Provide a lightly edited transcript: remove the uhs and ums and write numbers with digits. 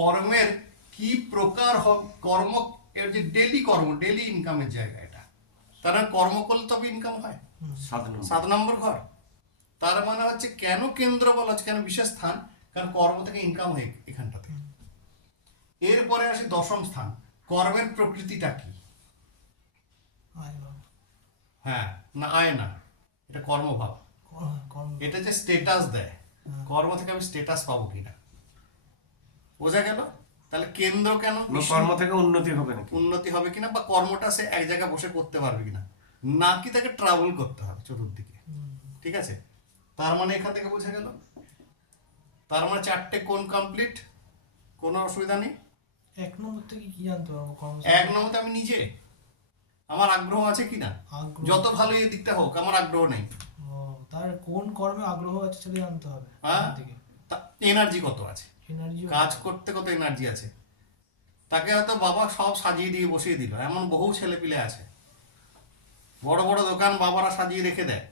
কর্মের কি প্রকার কর্ম, এর যে ডেলি কর্ম, ডেলি ইনকামের জায়গা এটা, তারা কর্ম করলে তবে ইনকাম হয়। 7 নম্বর ঘর। তার মানে হচ্ছে কেন কেন্দ্র বলা হচ্ছে, কেন বিশেষ স্থান, কারণ কর্ম থেকে ইনকাম হয় এখানটাতে। এরপরে আসি 10ম স্থান, কর্মের প্রকৃতিটা কি? হ্যাঁ, না আয় না, এটা কর্মভাব। এটা যে স্টেটাস দেয়, কর্ম থেকে আমি স্টেটাস পাবো কিনা, বোঝা গেল? তাহলে কেন্দ্র কেন, কর্ম থেকে উন্নতি হবে নাকি, উন্নতি হবে কিনা, বা কর্মটা সে এক জায়গায় বসে করতে পারবে কিনা, নাকি তাকে ট্রাভেল করতে হবে চতুর্দিকে। ঠিক আছে, তার মানে এখান থেকে বোঝা গেল। তার মানে 4টে কোণ কমপ্লিট, কোনো অসুবিধা নেই। 1 নম্বর থেকে কি জানতে পারবো? 1 নম্বরতে আমি নিজে, আমার আগ্রহ আছে কিনা, যত ভালো এই দিকটা হোক, আমার আগ্রহ নেই। তার কোন কর্মে আগ্রহ আছে সেটা জানতে হবে। হ্যাঁ, এনার্জি কত আছে, এনার্জি, কাজ করতে কত এনার্জি আছে। তাকে হয়তো বাবা সব সাজিয়ে দিয়ে বসিয়ে দিল, এমন বহু ছেলে পিলে আছে, বড় বড় দোকান বাবারা সাজিয়ে রেখে দেয়,